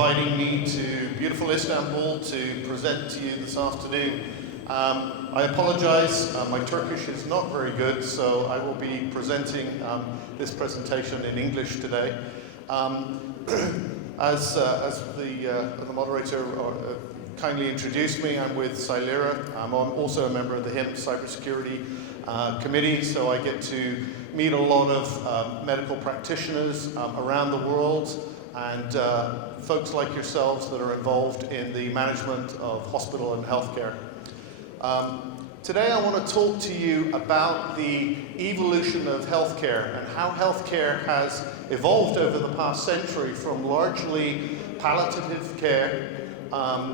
inviting me to beautiful Istanbul to present to you this afternoon. I apologize, my Turkish is not very good, so I will be presenting this presentation in English today. As the moderator kindly introduced me, I'm with Silera. I'm also a member of the HIMSS Cybersecurity Committee, so I get to meet a lot of medical practitioners around the world and folks like yourselves that are involved in the management of hospital and healthcare. Today I want to talk to you about the evolution of healthcare and how healthcare has evolved over the past century from largely palliative care,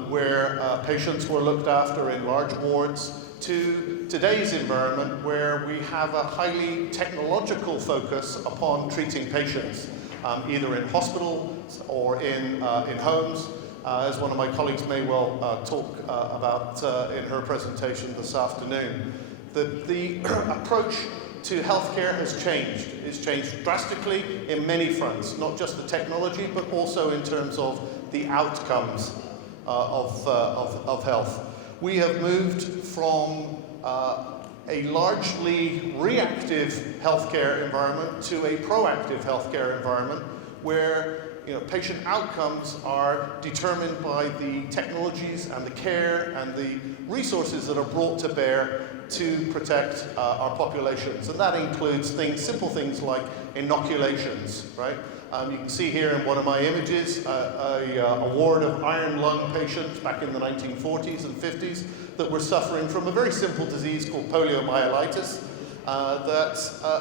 where patients were looked after in large wards, to today's environment where we have a highly technological focus upon treating patients, either in hospitals or in homes. As one of my colleagues may well talk about in her presentation this afternoon. The approach to healthcare has changed. It's changed drastically in many fronts, not just the technology, but also in terms of the outcomes of health. We have moved from a largely reactive healthcare environment to a proactive healthcare environment where patient outcomes are determined by the technologies and the care and the resources that are brought to bear to protect our populations. And that includes simple things like inoculations, right? You can see here in one of my images a ward of iron lung patients back in the 1940s and 50s that were suffering from a very simple disease called poliomyelitis. That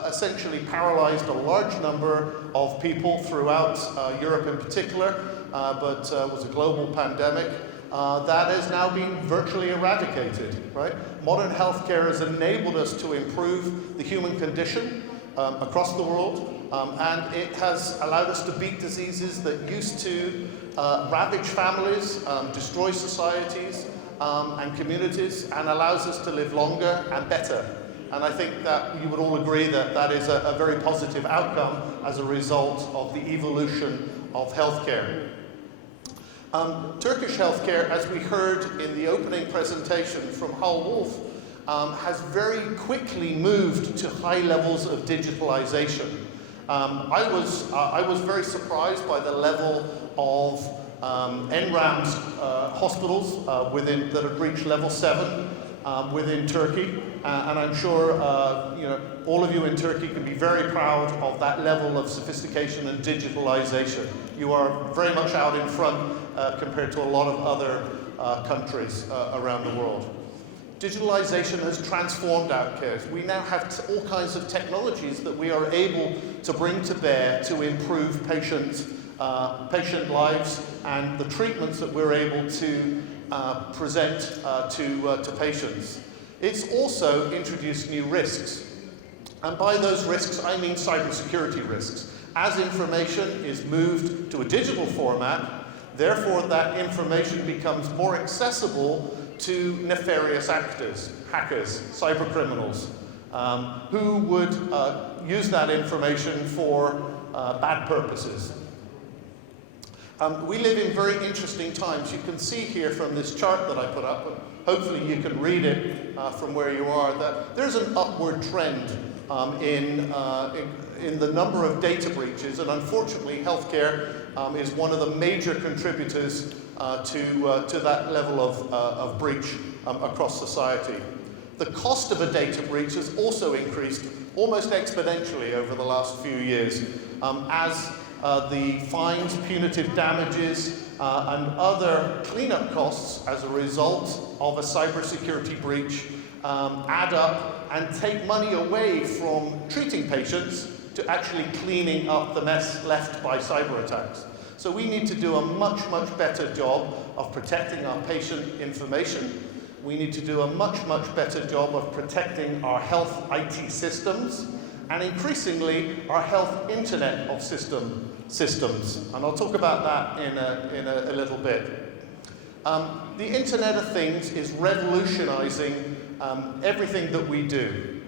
essentially paralyzed a large number of people throughout Europe in particular, but was a global pandemic. That has now been virtually eradicated, right? Modern healthcare has enabled us to improve the human condition across the world, and it has allowed us to beat diseases that used to ravage families, destroy societies and communities, and allows us to live longer and better. And I think that you would all agree that that is a very positive outcome as a result of the evolution of healthcare. Turkish healthcare, as we heard in the opening presentation from Hull Wolf, has very quickly moved to high levels of digitalization. I was very surprised by the level of NRAM's hospitals that have reached level 7 within Turkey, and I'm sure all of you in Turkey can be very proud of that level of sophistication and digitalization. You are very much out in front compared to a lot of other countries around the world. Digitalization has transformed our care. We now have all kinds of technologies that we are able to bring to bear to improve patient lives and the treatments that we're able to present to patients. It's also introduced new risks. And by those risks, I mean cybersecurity risks. As information is moved to a digital format, therefore that information becomes more accessible to nefarious actors, hackers, cybercriminals, who would use that information for bad purposes. We live in very interesting times. You can see here from this chart that I put up, and hopefully you can read it from where you are, that there's an upward trend in the number of data breaches, and unfortunately healthcare is one of the major contributors to that level of breach across society. The cost of a data breach has also increased almost exponentially over the last few years as the fines, punitive damages, and other cleanup costs as a result of a cybersecurity breach add up and take money away from treating patients to actually cleaning up the mess left by cyber attacks. So we need to do a much, much better job of protecting our patient information. We need to do a much, much better job of protecting our health IT systems, and increasingly our health Internet of systems. And I'll talk about that in a little bit. The Internet of Things is revolutionizing everything that we do.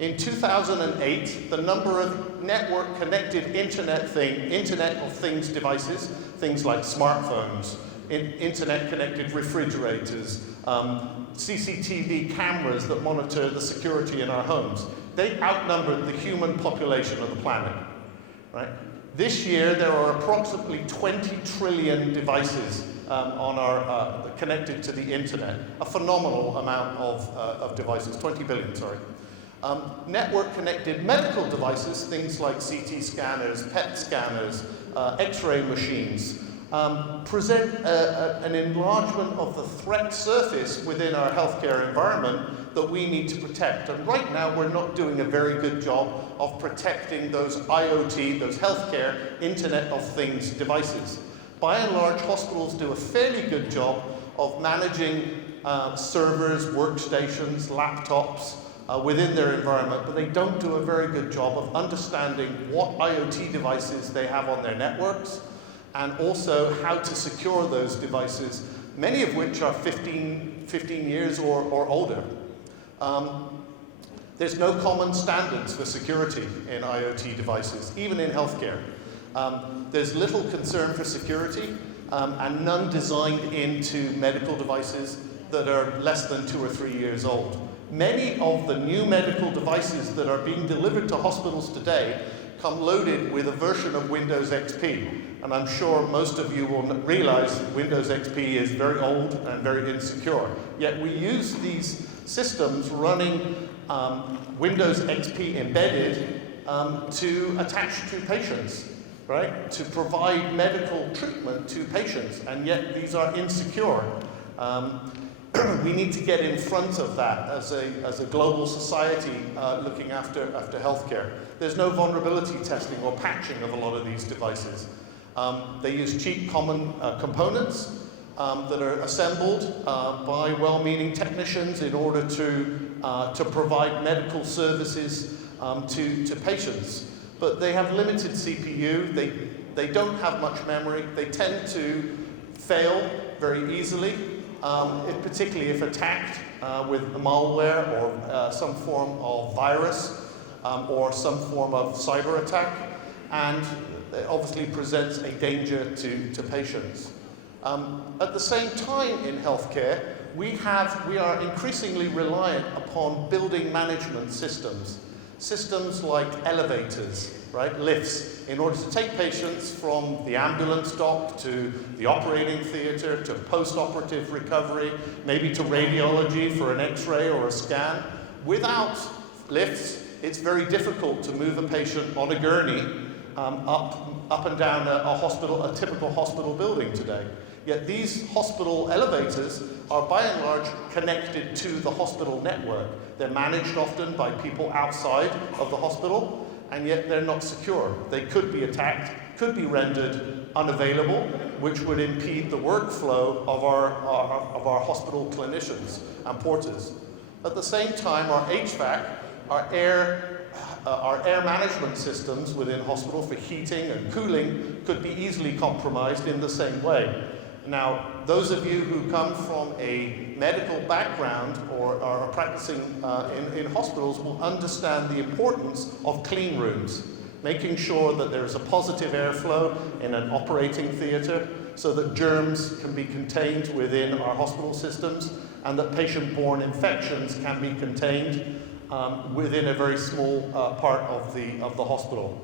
In 2008, the number of network-connected Internet of Things devices things like smartphones, internet-connected refrigerators, CCTV cameras that monitor the security in our homes. They outnumbered the human population of the planet, right? This year, there are approximately 20 trillion devices connected to the internet, a phenomenal amount of devices, 20 billion, sorry. Network-connected medical devices, things like CT scanners, PET scanners, X-ray machines, present an enlargement of the threat surface within our healthcare environment that we need to protect. And right now, we're not doing a very good job of protecting those IoT, those healthcare Internet of Things devices. By and large, hospitals do a fairly good job of managing servers, workstations, laptops within their environment, but they don't do a very good job of understanding what IoT devices they have on their networks, and also how to secure those devices, many of which are 15 years or older. There's no common standards for security in IoT devices, even in healthcare. There's little concern for security, and none designed into medical devices that are less than 2 or 3 years old. Many of the new medical devices that are being delivered to hospitals today come loaded with a version of Windows XP. And I'm sure most of you will realize Windows XP is very old and very insecure. Yet we use these systems running Windows XP embedded to attach to patients, right? To provide medical treatment to patients, and yet these are insecure. We need to get in front of that as a global society looking after healthcare. There's no vulnerability testing or patching of a lot of these devices. They use cheap common components that are assembled by well-meaning technicians in order to provide medical services to patients. But they have limited CPU, they don't have much memory, they tend to fail very easily, particularly if attacked with malware or some form of virus or some form of cyber attack, and it obviously presents a danger to patients. At the same time in healthcare, we are increasingly reliant upon building management systems. Systems like elevators, right, lifts, in order to take patients from the ambulance dock to the operating theater to post-operative recovery, maybe to radiology for an X-ray or a scan. Without lifts, it's very difficult to move a patient on a gurney up and down a typical hospital building today. Yet these hospital elevators are by and large connected to the hospital network. They're managed often by people outside of the hospital, and yet they're not secure. They could be attacked, could be rendered unavailable, which would impede the workflow of our hospital clinicians and porters. At the same time, our HVAC, our air management systems within hospital for heating and cooling could be easily compromised in the same way. Now, those of you who come from a medical background or are practicing in hospitals will understand the importance of clean rooms, making sure that there is a positive airflow in an operating theater so that germs can be contained within our hospital systems and that patient-borne infections can be contained within a very small part of the hospital.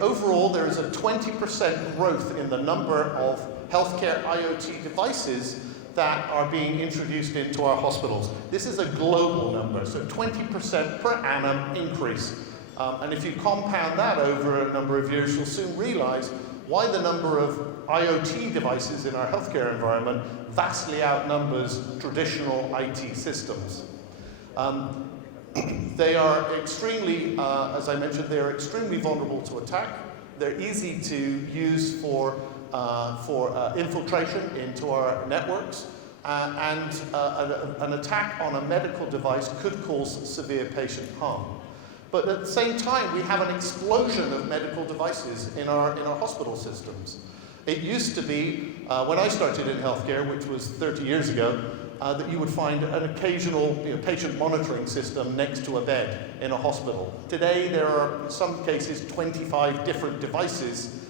Overall, there is a 20% growth in the number of healthcare IoT devices that are being introduced into our hospitals. This is a global number, so 20% per annum increase. And if you compound that over a number of years, you'll soon realize why the number of IoT devices in our healthcare environment vastly outnumbers traditional IT systems. They are extremely, as I mentioned, they are extremely vulnerable to attack. They're easy to use for infiltration into our networks, and an attack on a medical device could cause severe patient harm. But at the same time, we have an explosion of medical devices in our hospital systems. It used to be, when I started in healthcare, which was 30 years ago, that you would find an occasional patient monitoring system next to a bed in a hospital. Today, there are, in some cases, 25 different devices,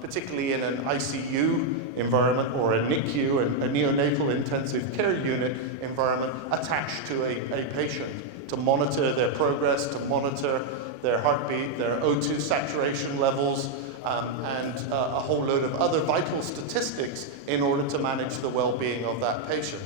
particularly in an ICU environment or a NICU, a neonatal intensive care unit environment, attached to a patient to monitor their progress, to monitor their heartbeat, their O2 saturation levels, and a whole load of other vital statistics in order to manage the well-being of that patient.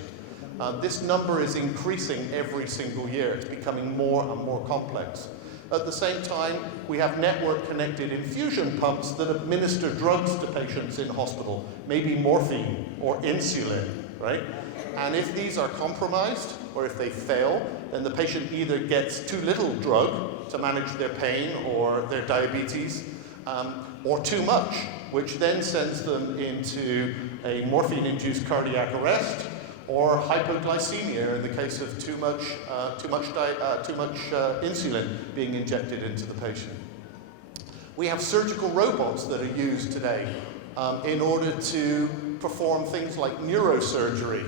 This number is increasing every single year. It's becoming more and more complex. At the same time, we have network-connected infusion pumps that administer drugs to patients in hospital, maybe morphine or insulin, right? And if these are compromised or if they fail, then the patient either gets too little drug to manage their pain or their diabetes, or too much, which then sends them into a morphine-induced cardiac arrest or hypoglycemia in the case of too much insulin being injected into the patient. We have surgical robots that are used today in order to perform things like neurosurgery,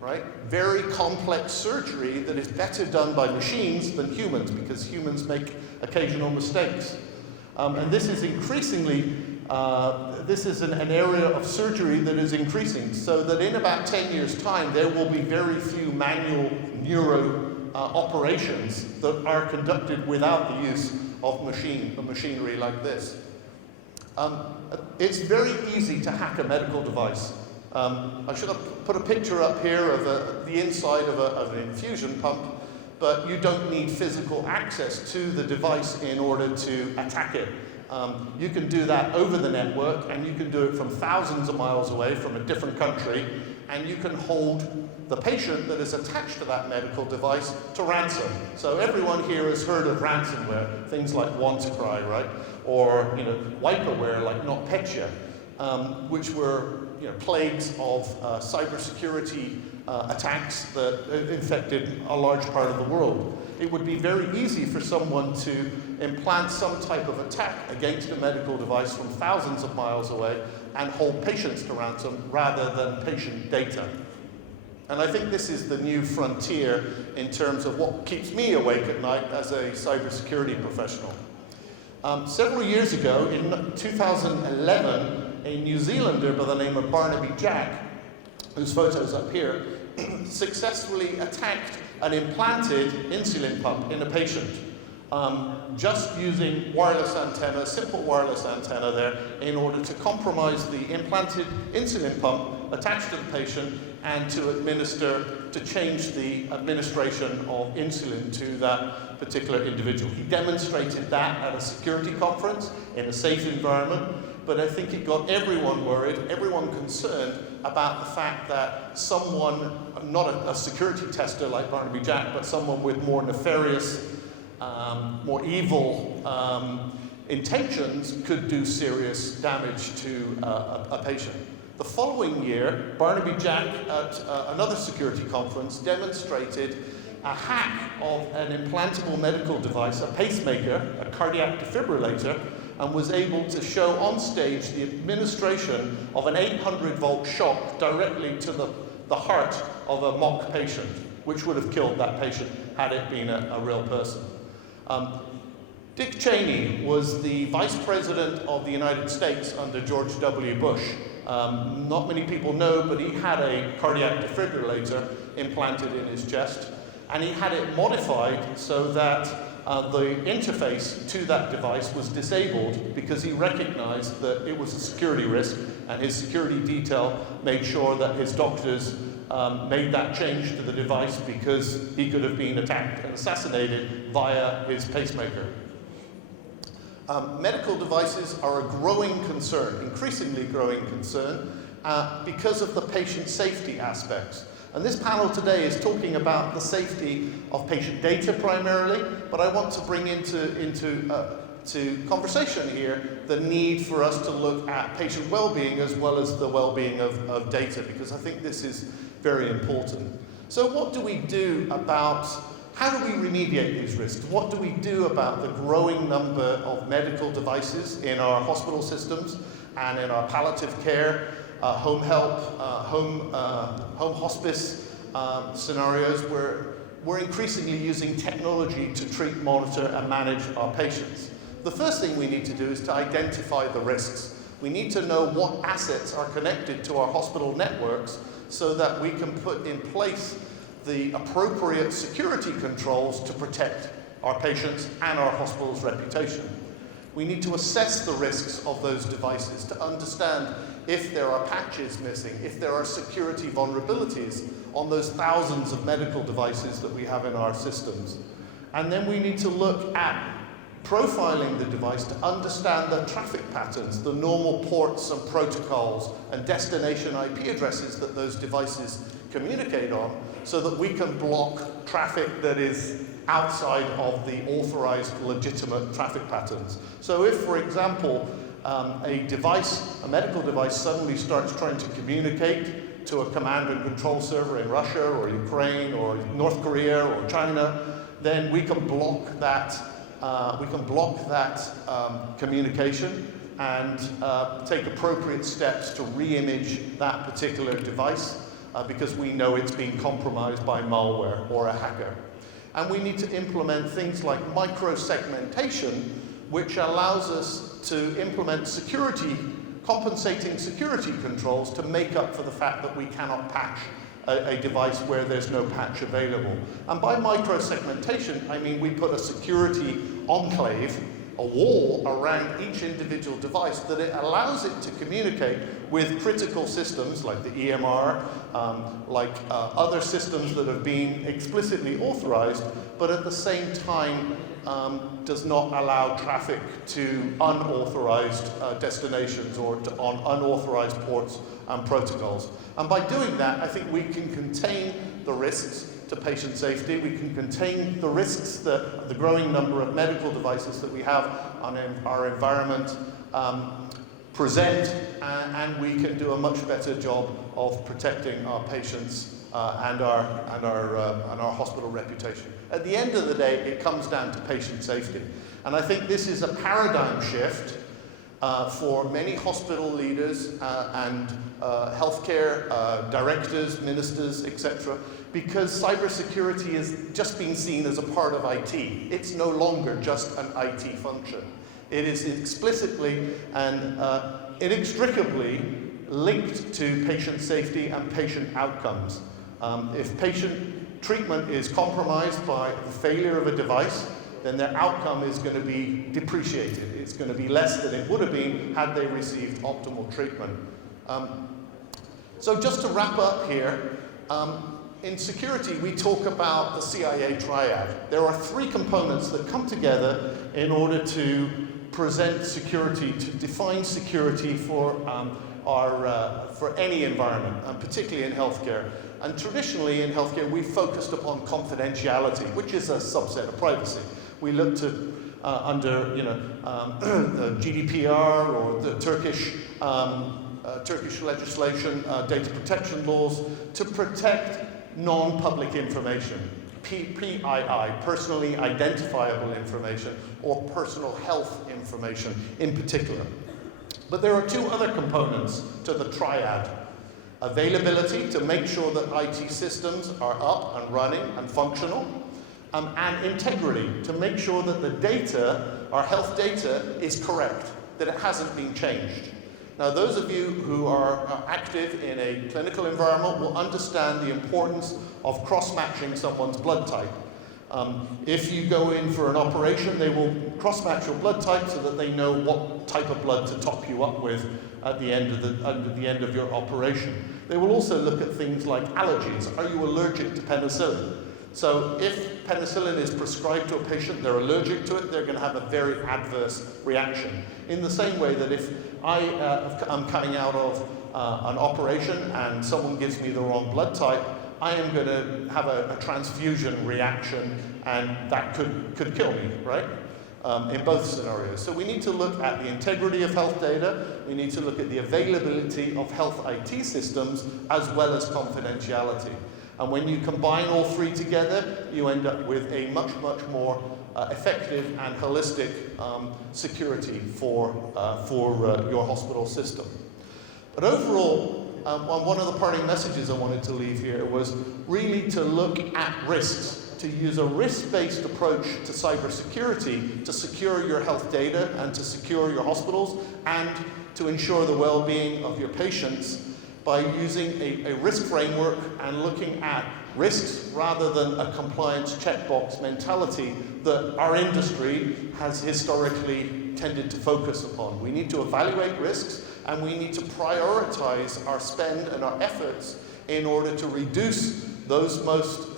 right? Very complex surgery that is better done by machines than humans, because humans make occasional mistakes. And this is increasingly, this is an area of surgery that is increasing, so that in about 10 years' time, there will be very few manual neuro operations that are conducted without the use of machinery like this. It's very easy to hack a medical device. I should have put a picture up here of the inside of an infusion pump, but you don't need physical access to the device in order to attack it. You can do that over the network, and you can do it from thousands of miles away from a different country, and you can hold the patient that is attached to that medical device to ransom. So everyone here has heard of ransomware, things like WannaCry, right? Or wiperware like NotPetya, which were plagues of cybersecurity attacks that infected a large part of the world. It would be very easy for someone to implant some type of attack against a medical device from thousands of miles away and hold patients to ransom rather than patient data. And I think this is the new frontier in terms of what keeps me awake at night as a cybersecurity professional. Several years ago, in 2011, a New Zealander by the name of Barnaby Jack, whose photo is up here, successfully attacked an implanted insulin pump in a patient, just using wireless antenna, simple wireless antenna there, in order to compromise the implanted insulin pump attached to the patient and to change the administration of insulin to that particular individual. He demonstrated that at a security conference in a safe environment, but I think it got everyone worried, everyone concerned about the fact that someone, not a security tester like Barnaby Jack, but someone with more nefarious, more evil intentions could do serious damage to a patient. The following year, Barnaby Jack at another security conference demonstrated a hack of an implantable medical device, a pacemaker, a cardiac defibrillator, and was able to show on stage the administration of an 800-volt shock directly to the heart of a mock patient, which would have killed that patient had it been a real person. Dick Cheney was the Vice President of the United States under George W. Bush. Not many people know, but he had a cardiac defibrillator implanted in his chest, and he had it modified so that the interface to that device was disabled because he recognized that it was a security risk, and his security detail made sure that his doctors made that change to the device because he could have been attacked and assassinated via his pacemaker. Medical devices are a growing concern, increasingly growing concern, because of the patient safety aspects. And this panel today is talking about the safety of patient data primarily, but I want to bring into conversation here the need for us to look at patient well-being as well as the well-being of data, because I think this is very important. So what do we do about, how do we remediate these risks? What do we do about the growing number of medical devices in our hospital systems and in our palliative care, home help, home hospice scenarios where we're increasingly using technology to treat, monitor, and manage our patients. The first thing we need to do is to identify the risks. We need to know what assets are connected to our hospital networks so that we can put in place the appropriate security controls to protect our patients and our hospital's reputation. We need to assess the risks of those devices to understand if there are patches missing, if there are security vulnerabilities on those thousands of medical devices that we have in our systems. And then we need to look at profiling the device to understand the traffic patterns, the normal ports and protocols and destination IP addresses that those devices communicate on, so that we can block traffic that is outside of the authorized legitimate traffic patterns. So if, for example, a medical device suddenly starts trying to communicate to a command and control server in Russia or Ukraine or North Korea or China, then we can block that communication and take appropriate steps to re-image that particular device because we know it's being compromised by malware or a hacker. And we need to implement things like micro-segmentation, which allows us to implement compensating security controls to make up for the fact that we cannot patch a device where there's no patch available. And by micro-segmentation, I mean we put a security enclave, a wall around each individual device that it allows it to communicate with critical systems like the EMR, other systems that have been explicitly authorized, but at the same time does not allow traffic to unauthorized destinations or on unauthorized ports and protocols. And by doing that, I think we can contain the risks to patient safety. We can contain the risks that the growing number of medical devices that we have on our environment present, and we can do a much better job of protecting our patients and our hospital reputation. At the end of the day, it comes down to patient safety. And I think this is a paradigm shift for many hospital leaders and healthcare directors, ministers, etc., because cybersecurity is just being seen as a part of IT. It's no longer just an IT function. It is explicitly and inextricably linked to patient safety and patient outcomes. If patient treatment is compromised by the failure of a device, then their outcome is going to be depreciated. It's going to be less than it would have been had they received optimal treatment. So just to wrap up here, in security we talk about the CIA triad. There are three components that come together in order to present security, to define security for any environment, and particularly in healthcare. And traditionally in healthcare, we focused upon confidentiality, which is a subset of privacy. We looked at under the GDPR or the Turkish legislation, data protection laws, to protect non-public information, PII, personally identifiable information, or personal health information in particular. But there are two other components to the triad. Availability, to make sure that IT systems are up and running and functional, and integrity, to make sure that the data, our health data, is correct, that it hasn't been changed. Now, those of you who are active in a clinical environment will understand the importance of cross-matching someone's blood type. If you go in for an operation, they will cross-match your blood type so that they know what type of blood to top you up with at the end of your operation. They will also look at things like allergies. Are you allergic to penicillin? So if penicillin is prescribed to a patient, they're allergic to it, they're going to have a very adverse reaction. In the same way that if I'm coming out of an operation and someone gives me the wrong blood type, I am going to have a transfusion reaction, and that could kill me, right? In both scenarios. So we need to look at the integrity of health data, we need to look at the availability of health IT systems, as well as confidentiality. And when you combine all three together, you end up with a much, much more effective and holistic security for your hospital system. But overall, and one of the parting messages I wanted to leave here was really to look at risks, to use a risk-based approach to cybersecurity to secure your health data and to secure your hospitals and to ensure the well-being of your patients by using a risk framework and looking at risks rather than a compliance checkbox mentality that our industry has historically tended to focus upon. We need to evaluate risks and we need to prioritize our spend and our efforts in order to reduce those most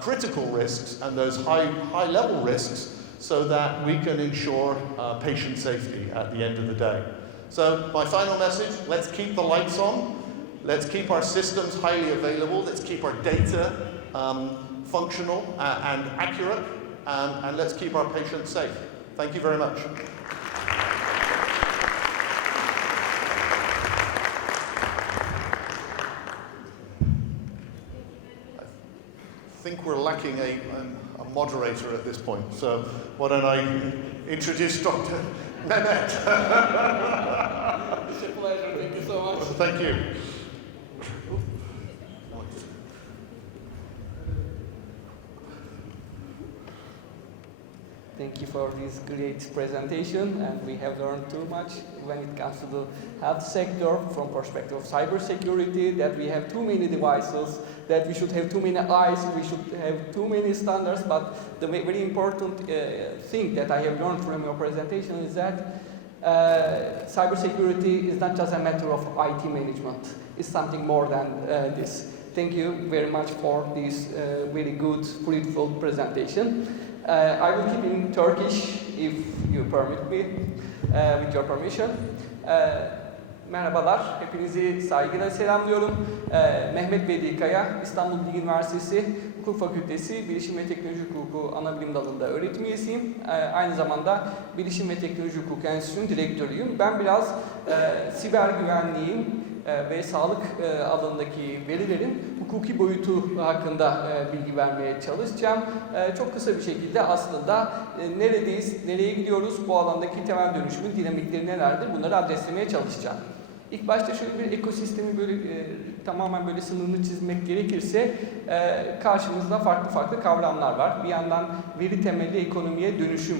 critical risks and those high-level risks so that we can ensure patient safety at the end of the day. So my final message, let's keep the lights on. Let's keep our systems highly available. Let's keep our data functional and accurate. And let's keep our patients safe. Thank you very much. I think we're lacking a moderator at this point. So why don't I introduce Dr. Mehmet? It's a pleasure. Thank you so much. Thank you. Thank you for this great presentation, and we have learned too much when it comes to the health sector from perspective of cybersecurity, that we have too many devices, that we should have too many eyes, we should have too many standards, but the very important thing that I have learned from your presentation is that cybersecurity is not just a matter of IT management, it's something more than this. Thank you very much for this very good, fruitful presentation. I will keep in Turkish if you permit me, with your permission. Merhabalar, hepinizi saygıyla selamlıyorum. Mehmet Bedikaya, İstanbul Bilgi Üniversitesi Hukuk Fakültesi Bilişim ve Teknoloji Hukuku Anabilim Dalı'nda öğretim üyesiyim. Aynı zamanda Bilişim ve Teknoloji Hukuku Enstitüsü'nün direktörüyüm. Ben biraz siber güvenliğin ve sağlık alanındaki verilerin hukuki boyutu hakkında bilgi vermeye çalışacağım. Çok kısa bir şekilde aslında neredeyiz, nereye gidiyoruz, bu alandaki temel dönüşümün dinamikleri nelerdir, bunları adreslemeye çalışacağım. İlk başta şöyle bir ekosistemi böyle tamamen böyle sınırını çizmek gerekirse karşımızda farklı kavramlar var. Bir yandan veri temelli ekonomiye dönüşüm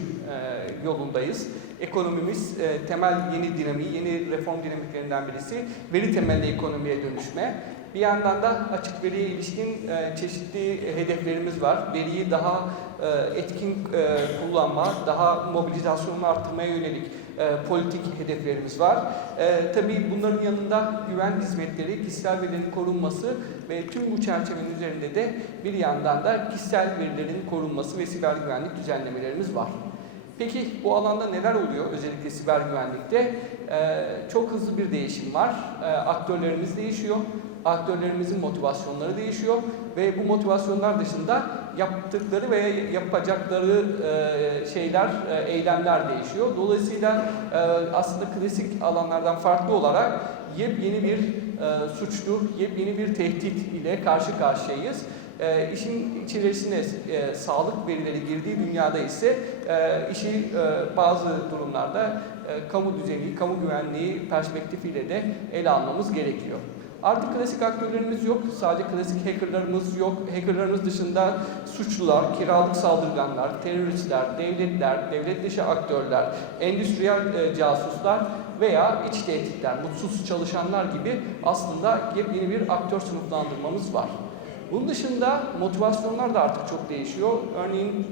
yolundayız. Ekonomimiz temel yeni dinamiği, yeni reform dinamiklerinden birisi veri temelli ekonomiye dönüşme. Bir yandan da açık veriye ilişkin çeşitli hedeflerimiz var. Veriyi daha etkin kullanma, daha mobilizasyonunu arttırmaya yönelik politik hedeflerimiz var. Tabii bunların yanında güven hizmetleri, kişisel verilerin korunması ve tüm bu çerçevenin üzerinde de bir yandan da kişisel verilerin korunması ve siber güvenlik düzenlemelerimiz var. Peki bu alanda neler oluyor özellikle siber güvenlikte? Çok hızlı bir değişim var. Aktörlerimiz değişiyor. Aktörlerimizin motivasyonları değişiyor ve bu motivasyonlar dışında yaptıkları ve yapacakları eylemler değişiyor. Dolayısıyla aslında klasik alanlardan farklı olarak yepyeni bir suçlu, yepyeni bir tehdit ile karşı karşıyayız. İşin içerisine sağlık verileri girdiği dünyada ise işi bazı durumlarda kamu düzeni, kamu güvenliği perspektifiyle de ele almamız gerekiyor. Artık klasik aktörlerimiz yok. Sadece klasik hackerlarımız yok. Hackerlarımız dışında suçlular, kiralık saldırganlar, teröristler, devletler, devlet dışı aktörler, endüstriyel casuslar veya iç tehditler, mutsuz çalışanlar gibi aslında yepyeni bir aktör sınıflandırmamız var. Bunun dışında motivasyonlar da artık çok değişiyor. Örneğin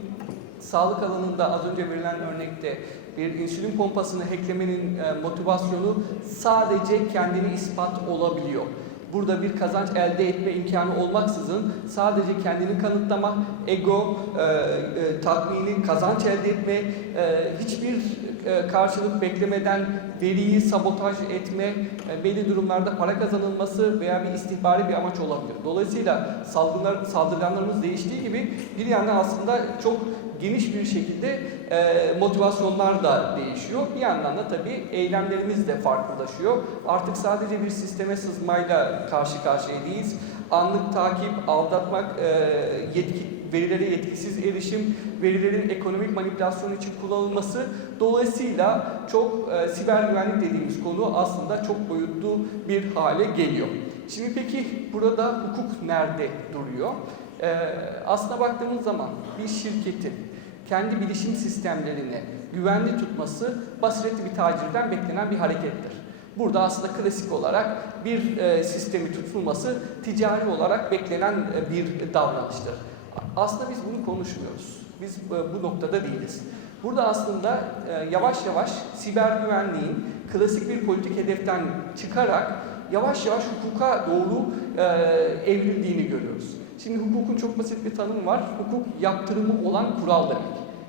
sağlık alanında az önce verilen örnekte bir insülin pompasını hacklemenin motivasyonu sadece kendini ispat olabiliyor. Burada bir kazanç elde etme imkanı olmaksızın sadece kendini kanıtlama, ego, tatmini, kazanç elde etme, hiçbir karşılık beklemeden veriyi sabotaj etme, belli durumlarda para kazanılması veya bir istihbari bir amaç olabilir. Dolayısıyla saldırganlarımız değiştiği gibi bir yandan aslında çok geniş bir şekilde motivasyonlar da değişiyor. Bir yandan da tabii eylemlerimiz de farklılaşıyor. Artık sadece bir sisteme sızmayla karşı karşıya değiliz. anlık takip, aldatmak, verilere yetkisiz erişim, verilerin ekonomik manipülasyon için kullanılması, dolayısıyla çok siber güvenlik dediğimiz konu aslında çok boyutlu bir hale geliyor. Şimdi peki burada hukuk nerede duruyor? Aslına baktığımız zaman bir şirketin kendi bilişim sistemlerini güvenli tutması basiretli bir tacirden beklenen bir harekettir. Burada aslında klasik olarak bir sistemi tutulması ticari olarak beklenen bir davranıştır. Aslında biz bunu konuşmuyoruz. Biz bu noktada değiliz. Burada aslında yavaş yavaş siber güvenliğin klasik bir politik hedeften çıkarak yavaş yavaş hukuka doğru evrildiğini görüyoruz. Şimdi hukukun çok basit bir tanımı var. Hukuk yaptırımı olan kural demek.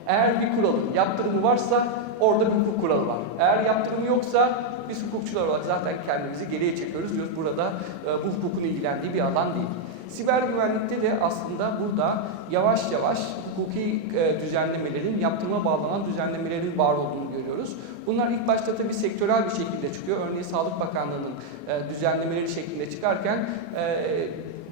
Eğer bir kuralın yaptırımı varsa orada bir hukuk kuralı var. Eğer yaptırımı yoksa biz hukukçular olarak zaten kendimizi geriye çekiyoruz diyoruz. Burada bu hukukun ilgilendiği bir alan değil. Siber güvenlikte de aslında burada yavaş yavaş hukuki düzenlemelerin, yaptırıma bağlanan düzenlemelerin var olduğunu görüyoruz. Bunlar ilk başta tabii sektörel bir şekilde çıkıyor. Örneğin Sağlık Bakanlığı'nın düzenlemeleri şeklinde çıkarken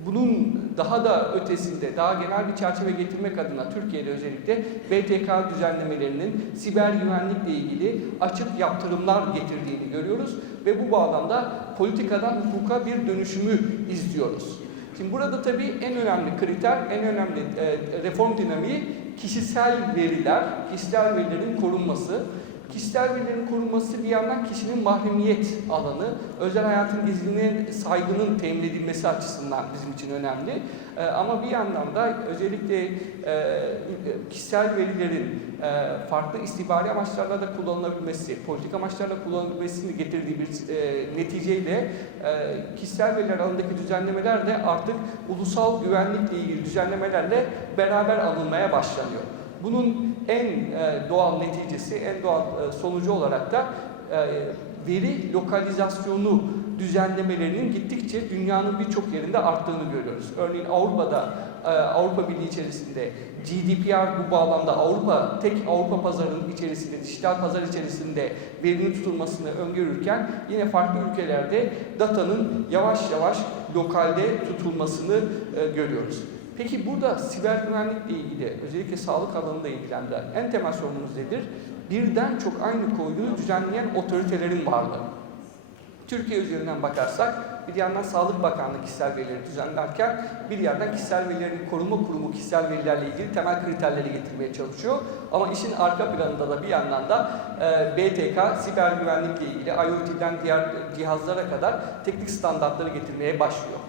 bunun daha da ötesinde, daha genel bir çerçeve getirmek adına Türkiye'de özellikle BTK düzenlemelerinin siber güvenlikle ilgili açık yaptırımlar getirdiğini görüyoruz ve bu bağlamda politikadan hukuka bir dönüşümü izliyoruz. Şimdi burada tabii en önemli kriter, en önemli reform dinamiği kişisel veriler, kişisel verilerin korunması. Kişisel verilerin korunması bir yandan kişinin mahremiyet alanı, özel hayatın gizliliğine saygının temin edilmesi açısından bizim için önemli. Ama bir yandan da özellikle kişisel verilerin farklı istihbari amaçlarla da kullanılabilmesi, politik amaçlarla kullanılabilmesini getirdiği bir neticeyle kişisel veriler alanındaki düzenlemeler de artık ulusal güvenlikle ilgili düzenlemelerle beraber alınmaya başlanıyor. Bunun en doğal neticesi, en doğal sonucu olarak da veri lokalizasyonu düzenlemelerinin gittikçe dünyanın birçok yerinde arttığını görüyoruz. Örneğin Avrupa Birliği içerisinde GDPR bu bağlamda tek Avrupa pazarının içerisinde, dijital pazar içerisinde verinin tutulmasını öngörürken yine farklı ülkelerde datanın yavaş yavaş lokalde tutulmasını görüyoruz. Peki burada siber güvenlikle ilgili, özellikle sağlık alanında ilgilendiren en temel sorunumuz nedir? Birden çok aynı konuyu düzenleyen otoritelerin varlığı. Türkiye üzerinden bakarsak, bir yandan Sağlık Bakanlığı kişisel verileri düzenlerken, bir yandan kişisel verilerin koruma kurumu kişisel verilerle ilgili temel kriterleri getirmeye çalışıyor. Ama işin arka planında da bir yandan da BTK, siber güvenlikle ilgili IoT'den diğer cihazlara kadar teknik standartları getirmeye başlıyor.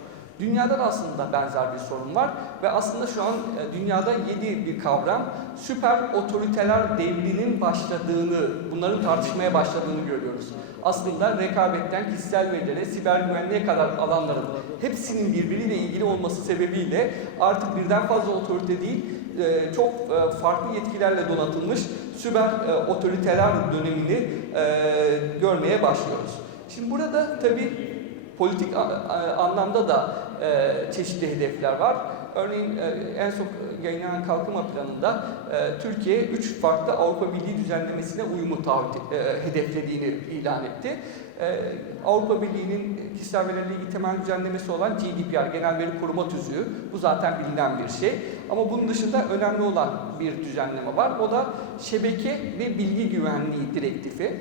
Dünyada da aslında benzer bir sorun var ve aslında şu an dünyada yeni bir kavram, süper otoriteler devrinin başladığını, bunların tartışmaya başladığını görüyoruz. Aslında rekabetten kişisel verilere, siber güvenliğe kadar alanların hepsinin birbiriyle ilgili olması sebebiyle artık birden fazla otorite değil, çok farklı yetkilerle donatılmış süper otoriteler dönemini görmeye başlıyoruz. Şimdi burada tabii politik anlamda da çeşitli hedefler var. Örneğin en son yayınlanan kalkınma planında Türkiye 3 farklı Avrupa Birliği düzenlemesine uyumu hedeflediğini ilan etti. Avrupa Birliği'nin kişisel verilerle ilgili temel düzenlemesi olan GDPR, Genel Veri Koruma Tüzüğü. Bu zaten bilinen bir şey. Ama bunun dışında önemli olan bir düzenleme var. O da Şebeke ve Bilgi Güvenliği Direktifi.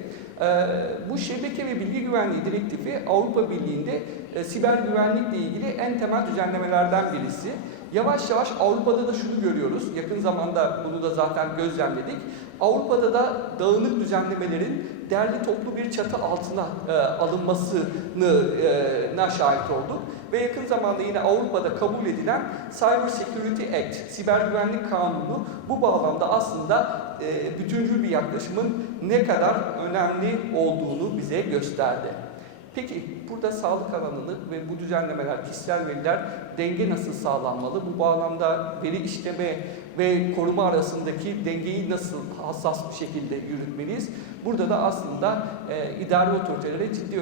Bu Şebeke ve Bilgi Güvenliği Direktifi Avrupa Birliği'nde siber güvenlikle ilgili en temel düzenlemelerden birisi. Yavaş yavaş Avrupa'da da şunu görüyoruz. Yakın zamanda bunu da zaten gözlemledik. Avrupa'da da dağınık düzenlemelerin derli toplu bir çatı altına alınmasına şahit olduk. Ve yakın zamanda yine Avrupa'da kabul edilen Cyber Security Act, Siber Güvenlik Kanunu bu bağlamda aslında bütüncül bir yaklaşımın ne kadar önemli olduğunu bize gösterdi. Peki burada sağlık alanını ve bu düzenlemeler, kişisel veriler denge nasıl sağlanmalı? Bu bağlamda veri işleme ve koruma arasındaki dengeyi nasıl hassas bir şekilde yürütmeliyiz? Burada da aslında idari otoritelere ciddi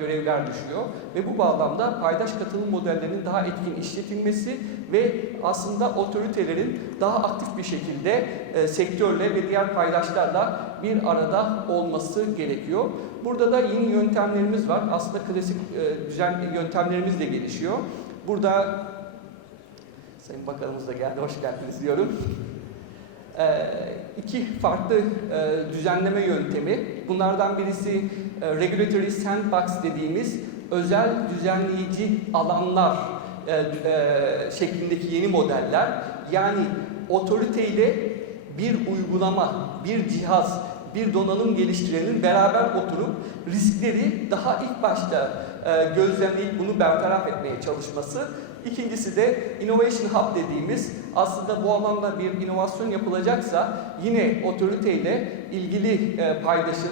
görevler düşüyor ve bu bağlamda paydaş katılım modellerinin daha etkin işletilmesi ve aslında otoritelerin daha aktif bir şekilde sektörle ve diğer paydaşlarla bir arada olması gerekiyor. Burada da yeni yöntemlerimiz var. Aslında klasik düzen yöntemlerimiz de gelişiyor. Burada Sayın Bakanımız da geldi, hoş geldiniz diyorum. İki farklı düzenleme yöntemi. Bunlardan birisi Regulatory Sandbox dediğimiz özel düzenleyici alanlar şeklindeki yeni modeller. Yani otoriteyle bir uygulama, bir cihaz, bir donanım geliştirenin beraber oturup riskleri daha ilk başta gözlemleyip bunu bertaraf etmeye çalışması. İkincisi de Innovation Hub dediğimiz, aslında bu alanda bir inovasyon yapılacaksa yine otoriteyle ilgili paydaşın,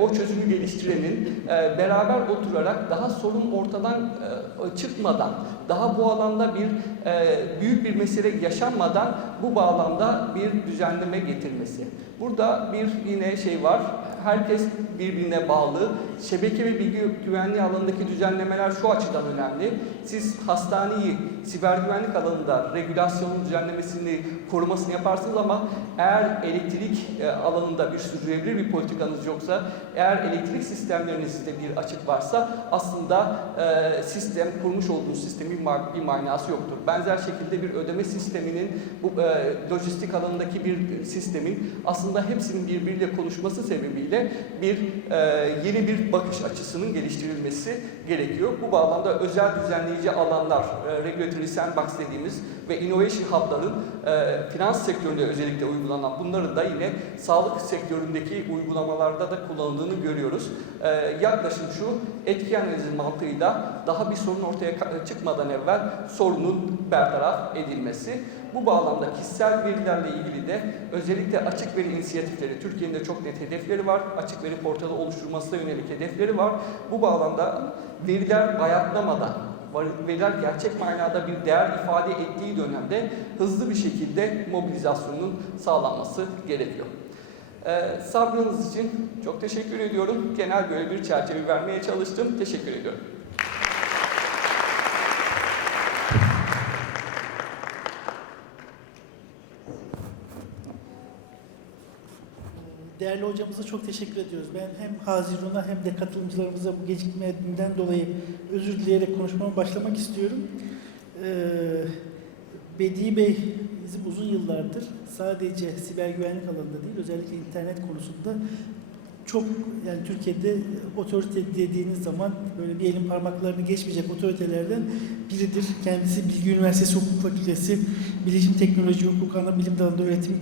o çözümü geliştirenin beraber oturarak daha sorun ortadan çıkmadan, daha bu alanda bir büyük bir mesele yaşanmadan bu bağlamda bir düzenleme getirmesi. Burada bir yine şey var. Herkes birbirine bağlı. Şebeke ve bilgi güvenliği alanındaki düzenlemeler şu açıdan önemli. Siz hastaneyi siber güvenlik alanında regülasyonun düzenlemesini, korumasını yaparsınız ama eğer elektrik alanında bir sürdürülebilir bir politikanız yoksa, eğer elektrik sistemlerinizde bir açık varsa aslında sistem, kurmuş olduğunuz sistemin bir manası yoktur. Benzer şekilde bir ödeme sisteminin, bu lojistik alanındaki bir sistemin aslında hepsinin birbiriyle konuşması sebebiyle yeni bir bakış açısının geliştirilmesi gerekiyor. Bu bağlamda özel düzenleyici alanlar, Regulatory Sandbox dediğimiz ve Innovation Hub'ların finans sektöründe özellikle uygulanan, bunların da yine sağlık sektöründeki uygulamalarda da kullanıldığını görüyoruz. Yaklaşım şu, etki analizi mantığıyla daha bir sorun ortaya çıkmadan evvel sorunun bertaraf edilmesi. Bu bağlamda kişisel verilerle ilgili de özellikle açık veri inisiyatifleri, Türkiye'nin de çok net hedefleri var. Açık veri portalı oluşturmasına yönelik hedefleri var. Bu bağlamda veriler bayatlamadan, veriler gerçek manada bir değer ifade ettiği dönemde hızlı bir şekilde mobilizasyonun sağlanması gerekiyor. Sabrınız için çok teşekkür ediyorum. Genel böyle bir çerçeve vermeye çalıştım. Teşekkür ediyorum. Değerli hocamıza çok teşekkür ediyoruz. Ben hem Hazirun'a hem de katılımcılarımıza bu gecikmeden dolayı özür dileyerek konuşmama başlamak istiyorum. Bedi Bey bizim uzun yıllardır sadece siber güvenlik alanında değil, özellikle internet konusunda çok, yani Türkiye'de otorite dediğiniz zaman böyle bir elin parmaklarını geçmeyecek otoritelerden biridir. Kendisi Bilgi Üniversitesi Hukuk Fakültesi Bilişim Teknoloji Hukuk Anabilim Dalı'nda öğretim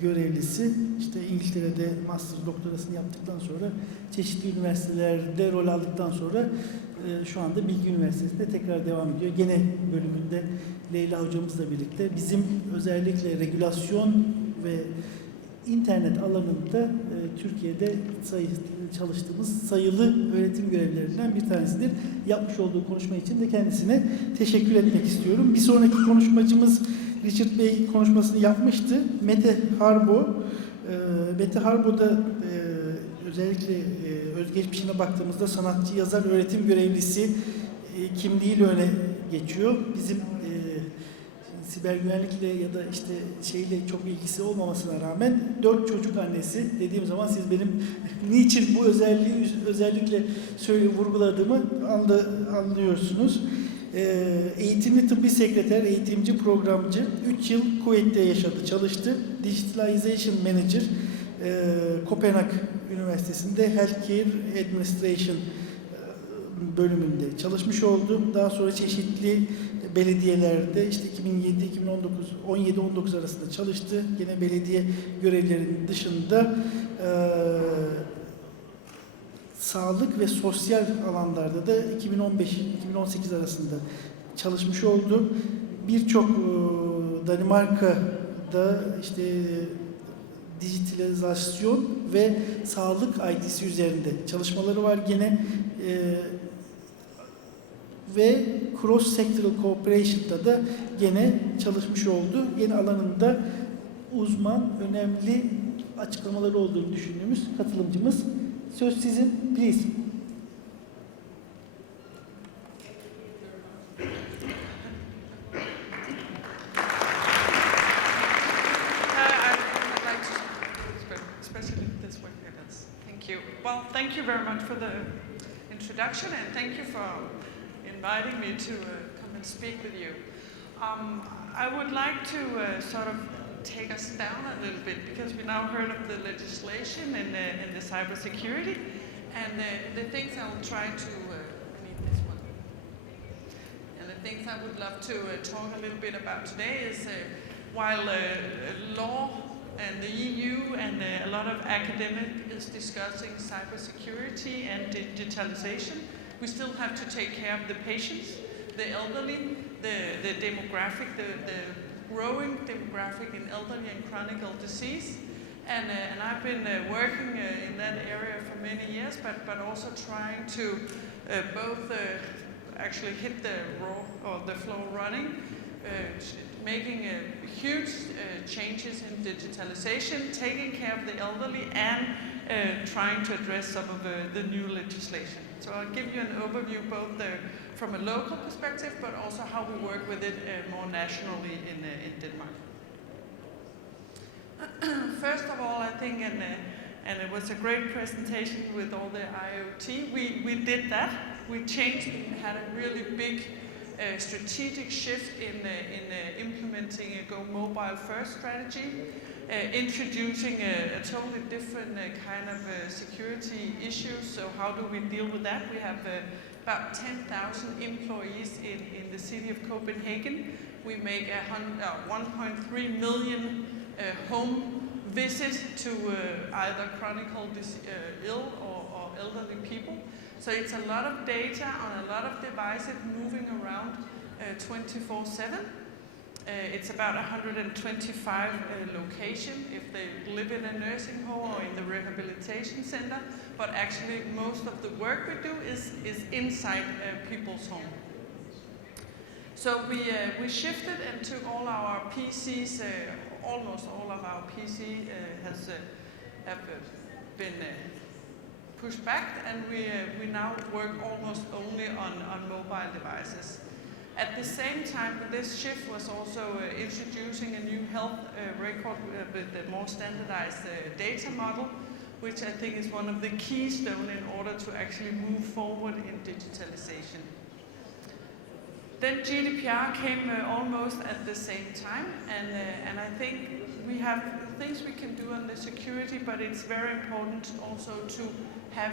görevlisi. İşte İngiltere'de master doktorasını yaptıktan sonra çeşitli üniversitelerde rol aldıktan sonra şu anda Bilgi Üniversitesi'nde tekrar devam ediyor. Gene bölümünde Leyla hocamızla birlikte bizim özellikle regülasyon ve internet alanında Türkiye'de çalıştığımız sayılı öğretim görevlilerinden bir tanesidir. Yapmış olduğu konuşma için de kendisine teşekkür etmek istiyorum. Bir sonraki konuşmacımız Richard Bey konuşmasını yapmıştı. Mete Harbo. Mete Harbo da özellikle özgeçmişine baktığımızda sanatçı, yazar, öğretim görevlisi kimliğiyle öne geçiyor. Bizim siber güvenlikle ya da işte şeyle çok ilgisi olmamasına rağmen 4 çocuk annesi dediğim zaman siz benim niçin bu özelliği özellikle vurguladığımı anlıyorsunuz. Eğitimli tıbbi sekreter, eğitimci, programcı, 3 yıl Kuveyt'te yaşadı, çalıştı. Digitalization Manager, Kopenhag Üniversitesi'nde Healthcare Administration bölümünde çalışmış oldu. Daha sonra çeşitli belediyelerde işte 2017-19 arasında çalıştı. Yine belediye görevlerinin dışında sağlık ve sosyal alanlarda da 2015-2018 arasında çalışmış oldu. Birçok Danimarka'da işte dijitalizasyon ve sağlık IT'si üzerinde çalışmaları var gene ve Cross Sectoral Cooperation'da da gene çalışmış oldu. Gene alanında uzman, önemli açıklamaları olduğunu düşündüğümüz katılımcımız. Söz sizin, please. Thank you very much for the introduction and thank you for inviting me to come and speak with you. I would like to sort of take us down a little bit because we now heard of the legislation in the cybersecurity, and the things I will try to need this one. And the things I would love to talk a little bit about today is while law and the EU and a lot of academic is discussing cybersecurity and digitalization, we still have to take care of the patients, the elderly, the demographic, the growing demographic in elderly and chronic disease. And I've been working in that area for many years, but also trying to both actually hit the floor running, making huge changes in digitalization, taking care of the elderly, and trying to address some of the new legislation. So I'll give you an overview both from a local perspective, but also how we work with it more nationally in Denmark. First of all, I think, and it was a great presentation with all the IoT, we did that. We changed, we had a really big strategic shift in implementing a Go Mobile First strategy, introducing a totally different kind of security issues. So how do we deal with that? We have about 10,000 employees in the city of Copenhagen. We make 1.3 million home visits to either chronically ill or elderly people. So it's a lot of data on a lot of devices moving around 24/7. It's about 125 locations if they live in a nursing home or in the rehabilitation center, but actually most of the work we do is inside people's home. So we shifted and took all our PCs, almost all of our PC have been pushed back, and we now work almost only on mobile devices. At the same time, this shift was also introducing a new health record with a more standardized data model, which I think is one of the keystones in order to actually move forward in digitalization. Then GDPR came almost at the same time, and I think we have things we can do on the security, but it's very important also to have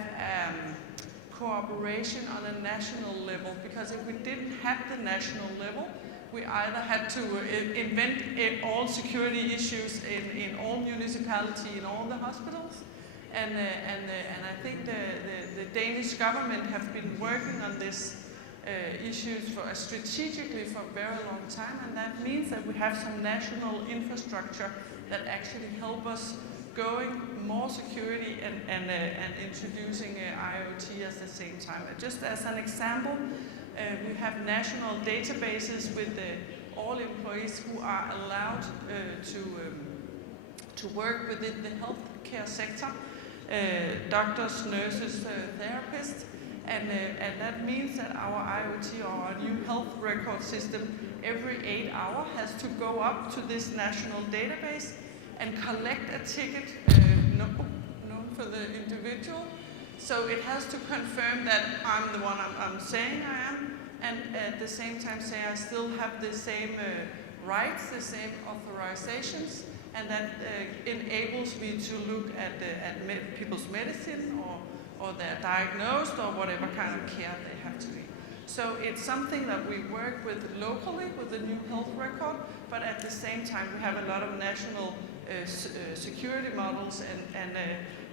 cooperation on a national level, because if we didn't have the national level, we either had to invent all security issues in all municipalities, in all the hospitals, and I think the Danish government have been working on this issues strategically for a very long time, and that means that we have some national infrastructure that actually help us going more security and introducing IoT at the same time. Just as an example, we have national databases with all employees who are allowed to work within the healthcare sector, doctors, nurses, therapists, and that means that our IoT or our new health record system every 8 hours has to go up to this national database and collect a ticket known for the individual. So it has to confirm that I'm the one I'm saying I am, and at the same time say I still have the same rights, the same authorizations, and that enables me to look at people's medicine or they're diagnosed or whatever kind of care they have to be. So it's something that we work with locally with the new health record, but at the same time we have a lot of national security models and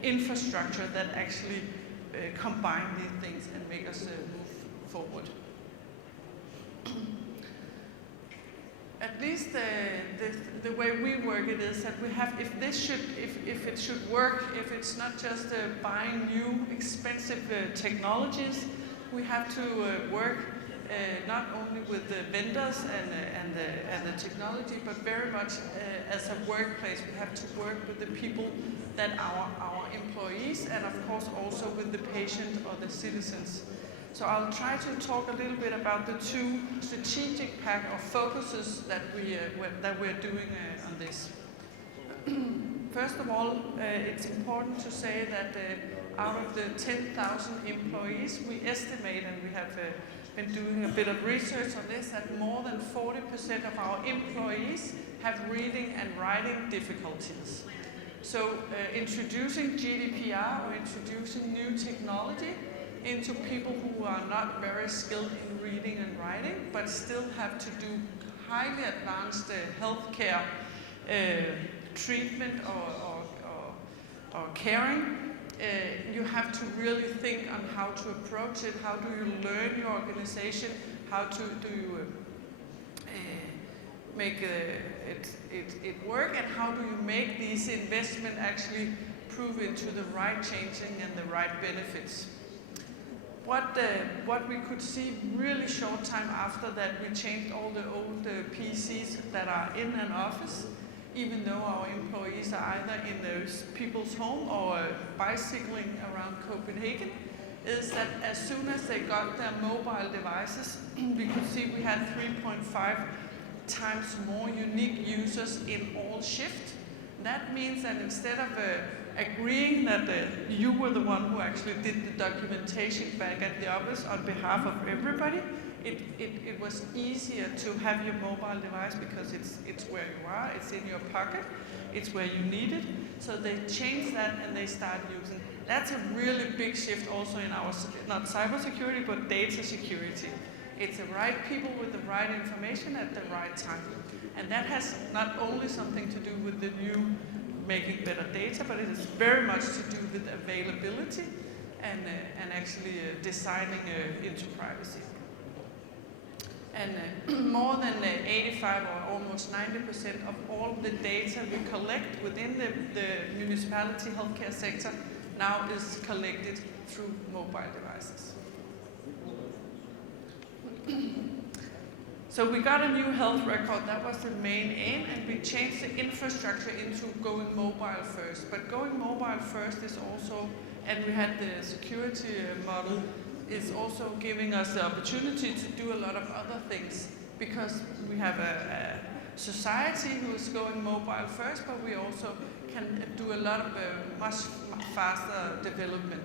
infrastructure that actually combine these things and make us move forward. At least the way we work it is that we have, if it should work, if it's not just buying new expensive technologies, we have to work not only with the vendors and the technology, but very much as a workplace. We have to work with the people that are our employees, and of course also with the patient or the citizens. So I'll try to talk a little bit about the two strategic pack of focuses that we're doing on this. First of all, it's important to say that out of the 10,000 employees, we estimate, and we have been doing a bit of research on this, that more than 40% of our employees have reading and writing difficulties. So introducing GDPR or introducing new technology into people who are not very skilled in reading and writing, but still have to do highly advanced healthcare treatment or caring, you have to really think on how to approach it, how do you learn your organization, how do you make it work, and how do you make these investments actually prove into the right changing and the right benefits. What we could see really short time after that, we changed all the old PCs that are in an office, even though our employees are either in those people's home or bicycling around Copenhagen, is that as soon as they got their mobile devices, we could see we had 3.5 times more unique users in all shifts. That means that instead of agreeing that you were the one who actually did the documentation back at the office on behalf of everybody, it was easier to have your mobile device because it's where you are, it's in your pocket, it's where you need it. So they changed that and they started using. That's a really big shift also in our, not cybersecurity, but data security. It's the right people with the right information at the right time. And that has not only something to do with the new making better data, but it is very much to do with availability and actually designing into privacy. And more than 85 or almost 90% of all the data we collect within the municipality healthcare sector now is collected through mobile devices. So we got a new health record, that was the main aim, and we changed the infrastructure into going mobile first. But going mobile first is also, and we had the security model, is also giving us the opportunity to do a lot of other things, because we have a society who is going mobile first, but we also can do a lot of much faster development.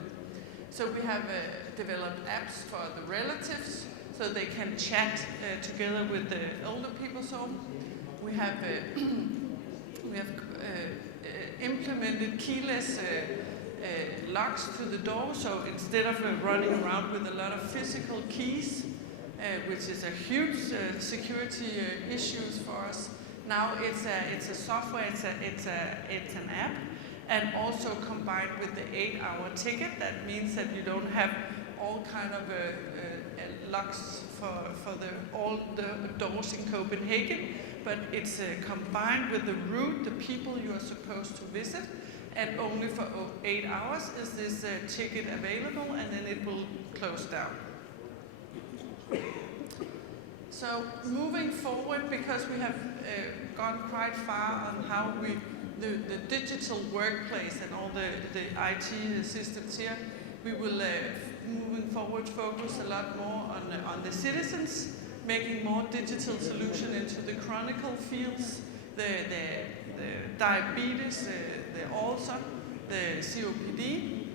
So we have developed apps for the relatives, so they can chat together with the older people's home. We have implemented keyless locks to the door, so instead of running around with a lot of physical keys, which is a huge security issues for us, now it's a software, it's an app, and also combined with the 8-hour ticket. That means that you don't have all kind of locks for all the doors in Copenhagen, but it's combined with the route, the people you are supposed to visit, and only for 8 hours is this ticket available, and then it will close down. So moving forward, because we have gone quite far on how the digital workplace and all the IT systems here, we will moving forward focus a lot more on the citizens, making more digital solution into the chronic fields, the diabetes, the ulcer, the COPD,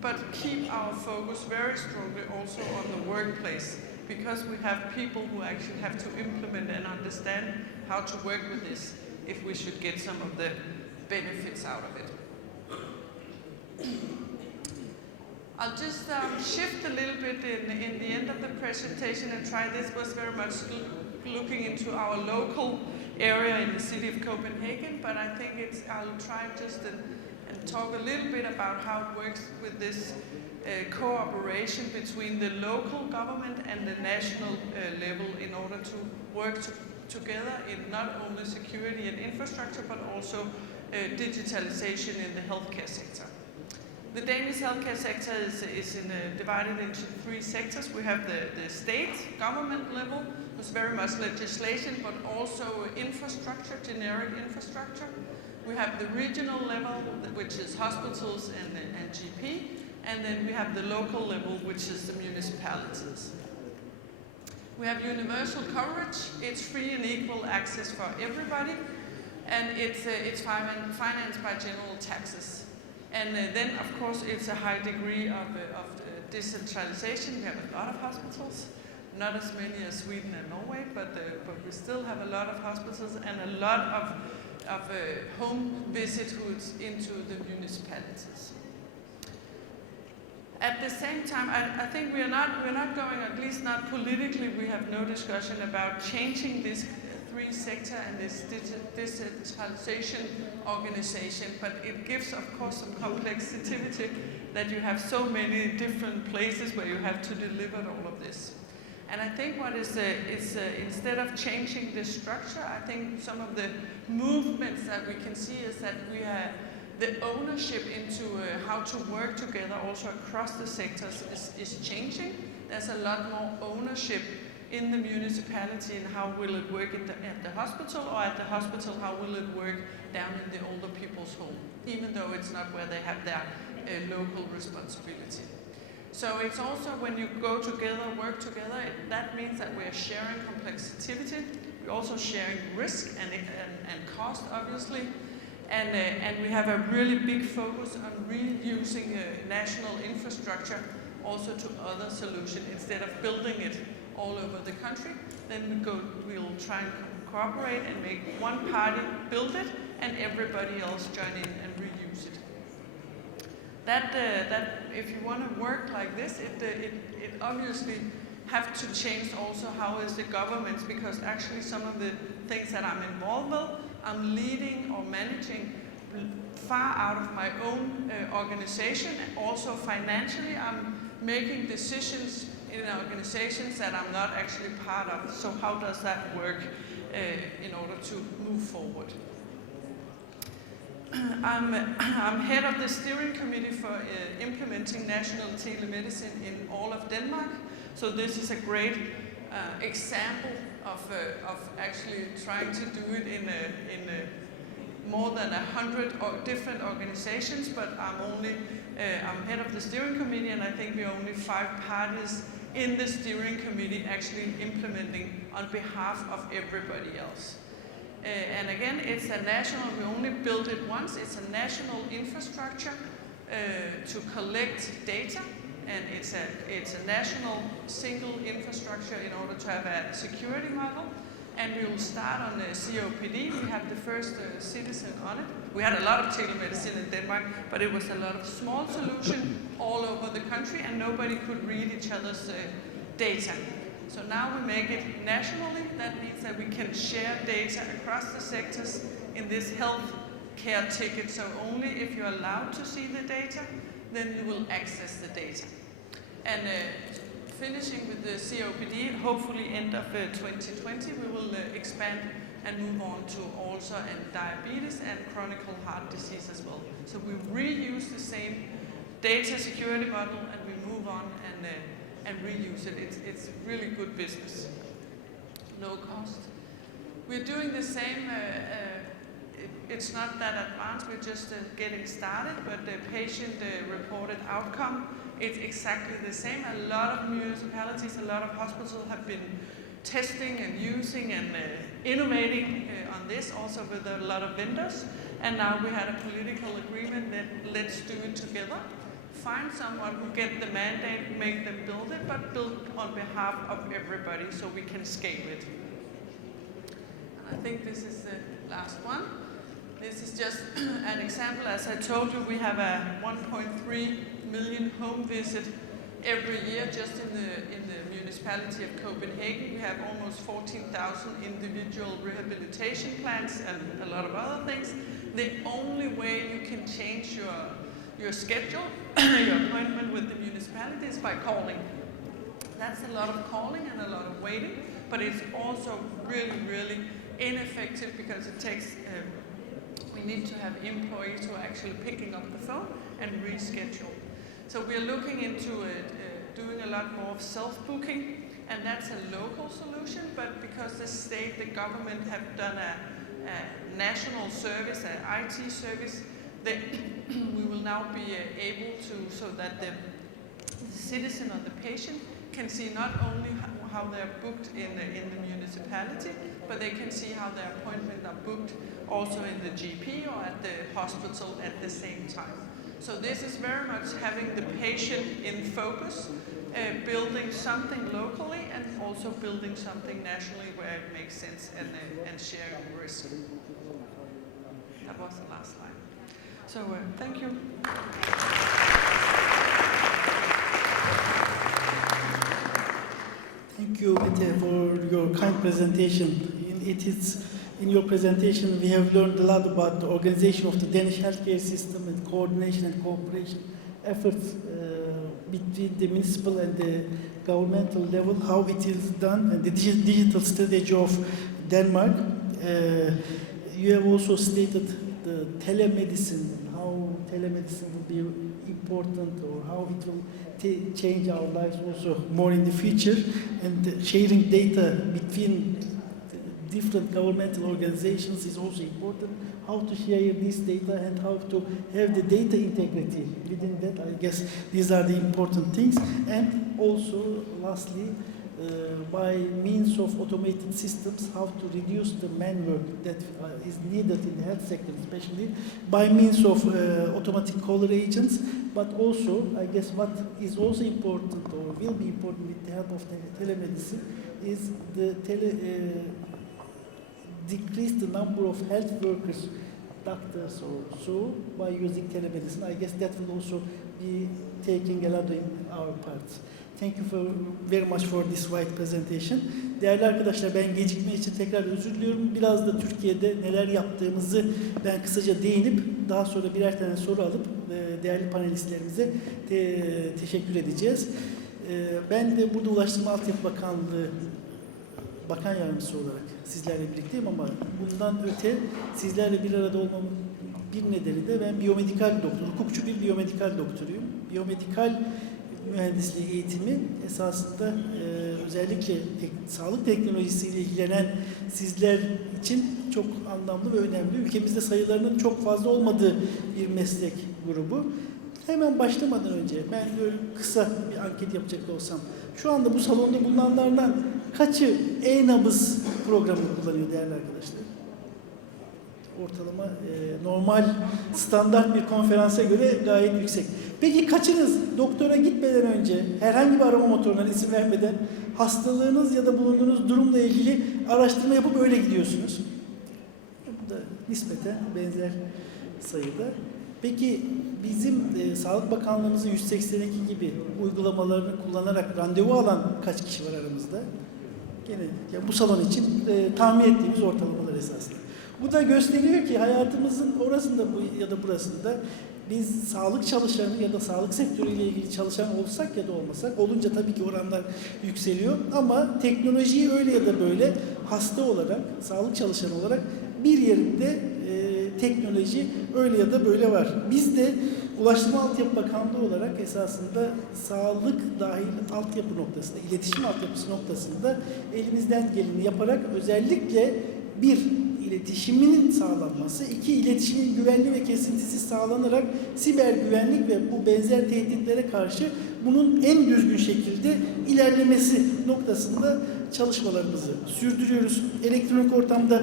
but keep our focus very strongly also on the workplace, because we have people who actually have to implement and understand how to work with this if we should get some of the benefits out of it. I'll just shift a little bit in the end of the presentation and try. This was very much looking into our local area in the city of Copenhagen, but I think I'll try just and talk a little bit about how it works with this cooperation between the local government and the national level in order to work together in not only security and infrastructure, but also digitalization in the healthcare sector. The Danish healthcare sector is divided into 3 sectors. We have the state government level, with very much legislation, but also infrastructure, generic infrastructure. We have the regional level, which is hospitals and GP, and then we have the local level, which is the municipalities. We have universal coverage. It's free and equal access for everybody, and it's financed by general taxes. And then, of course, it's a high degree of decentralization. We have a lot of hospitals. not as many as Sweden and Norway, but we still have a lot of hospitals and a lot of home visithoods into the municipalities. At the same time, I think we're not going, at least not politically, we have no discussion about changing this three sector and this digitalization organization, but it gives of course some complexity that you have so many different places where you have to deliver all of this. And I think what is instead of changing the structure, I think some of the movements that we can see is that we have the ownership into how to work together also across the sectors is changing. There's a lot more ownership in the municipality and how will it work at the hospital, or at the hospital how will it work down in the older people's home, even though it's not where they have their local responsibility. So it's also when you go together, work together, that means that we're sharing complexity, we're also sharing risk and cost obviously, and we have a really big focus on reusing national infrastructure also to other solutions instead of building it all over the country. Then we'll try and cooperate and make one party build it and everybody else join in and reuse it. That if you want to work like this, it obviously have to change also how is the governments, because actually some of the things that I'm involved with, I'm leading or managing far out of my own organization, and also financially I'm making decisions in organizations that I'm not actually part of. So how does that work in order to move forward? I'm head of the steering committee for implementing national telemedicine in all of Denmark. So this is a great example of actually trying to do it in more than 100 different organizations, but I'm head of the steering committee, and I think we're only 5 parties in the steering committee actually implementing on behalf of everybody else. And again, it's a national, we only built it once, it's a national infrastructure to collect data, and it's a national single infrastructure in order to have a security model. And we will start on the COPD. We have the first citizen on it. We had a lot of telemedicine in Denmark, but it was a lot of small solutions all over the country, and nobody could read each other's data. So now we make it nationally. That means that we can share data across the sectors in this health care ticket. So only if you're allowed to see the data, then you will access the data. And finishing with the COPD, hopefully end of 2020, we will expand and move on to ulcer and diabetes and chronic heart disease as well. So we reuse the same data security model and we move on and reuse it. It's really good business, low cost. We're doing the same, it's not that advanced, we're just getting started, but the patient reported outcome, it's exactly the same. A lot of municipalities, a lot of hospitals have been testing and using and innovating on this, also with a lot of vendors. And now we had a political agreement that let's do it together. Find someone who get the mandate, make them build it, but build on behalf of everybody so we can scale it. And I think this is the last one. This is just an example. As I told you, we have a 1.3 million home visit every year just in the municipality of Copenhagen. We have almost 14,000 individual rehabilitation plans and a lot of other things. The only way you can change your schedule, your appointment with the municipality is by calling. That's a lot of calling and a lot of waiting, but it's also really, really ineffective because it takes, we need to have employees who are actually picking up the phone and reschedule. So we're looking into doing a lot more of self-booking, and that's a local solution, but because the state, the government have done a national service, an IT service, we will now be able to, so that the citizen or the patient can see not only how they're booked in the municipality, but they can see how their appointments are booked also in the GP or at the hospital at the same time. So this is very much having the patient in focus, building something locally and also building something nationally where it makes sense and sharing risk. That was the last slide. So thank you. Thank you, Mete, for your kind presentation. In your presentation, we have learned a lot about the organization of the Danish healthcare system and coordination and cooperation efforts between the municipal and the governmental level, how it is done, and the digital strategy of Denmark. You have also stated the telemedicine, how telemedicine will be important, or how it will change our lives also more in the future, and sharing data between different governmental organizations is also important. How to share this data and how to have the data integrity within that, I guess these are the important things. And also, lastly, by means of automated systems, how to reduce the manwork that is needed in the health sector, especially by means of automatic caller agents. But also, I guess what is also important or will be important with the help of telemedicine is the decrease the number of health workers, doctors or so, by using telemedicine. I guess that will also be taking a lot in our part. Thank you very much for this wide presentation. Değerli arkadaşlar, ben gecikme için tekrar özür diliyorum. Biraz da Türkiye'de neler yaptığımızı ben kısaca değinip daha sonra birer tane soru alıp değerli panelistlerimize teşekkür edeceğiz. Ben de burada Ulaştırma Altyapı Bakanlığı Bakan Yardımcısı olarak sizlerle birlikteyim ama bundan öte sizlerle bir arada olmamın bir nedeni de ben biyomedikal doktor, hukukçu bir biyomedikal doktoruyum. Biyomedikal mühendisliği eğitimi esasında özellikle sağlık teknolojisiyle ilgilenen sizler için çok anlamlı ve önemli. Ülkemizde sayılarının çok fazla olmadığı bir meslek grubu. Hemen başlamadan önce ben böyle kısa bir anket yapacak olsam, şu anda bu salonda bulunanlardan kaçı e-nabız programını kullanıyor değerli arkadaşlar? Ortalama normal standart bir konferansa göre gayet yüksek. Peki kaçınız doktora gitmeden önce herhangi bir arama motoruna isim vermeden hastalığınız ya da bulunduğunuz durumla ilgili araştırma yapıp öyle gidiyorsunuz? Bu da nispeten benzer sayıda. Peki bizim Sağlık Bakanlığımızın 182 gibi uygulamalarını kullanarak randevu alan kaç kişi var aramızda? Gene yani bu salon için tahmin ettiğimiz ortalamalar esasında. Bu da gösteriyor ki hayatımızın orasında ya da burasında biz sağlık çalışanı ya da sağlık sektörüyle ilgili çalışan olsak ya da olmasak, olunca tabii ki oranlar yükseliyor ama teknolojiyi öyle ya da böyle hasta olarak, sağlık çalışanı olarak bir yerinde teknoloji öyle ya da böyle var. Biz de Ulaştırma Altyapı Bakanlığı olarak esasında sağlık dahil altyapı noktasında, iletişim altyapısı noktasında elimizden geleni yaparak özellikle bir, iletişiminin sağlanması, iki, iletişimin güvenli ve kesintisiz sağlanarak siber güvenlik ve bu benzer tehditlere karşı bunun en düzgün şekilde ilerlemesi noktasında çalışmalarımızı sürdürüyoruz. Elektronik ortamda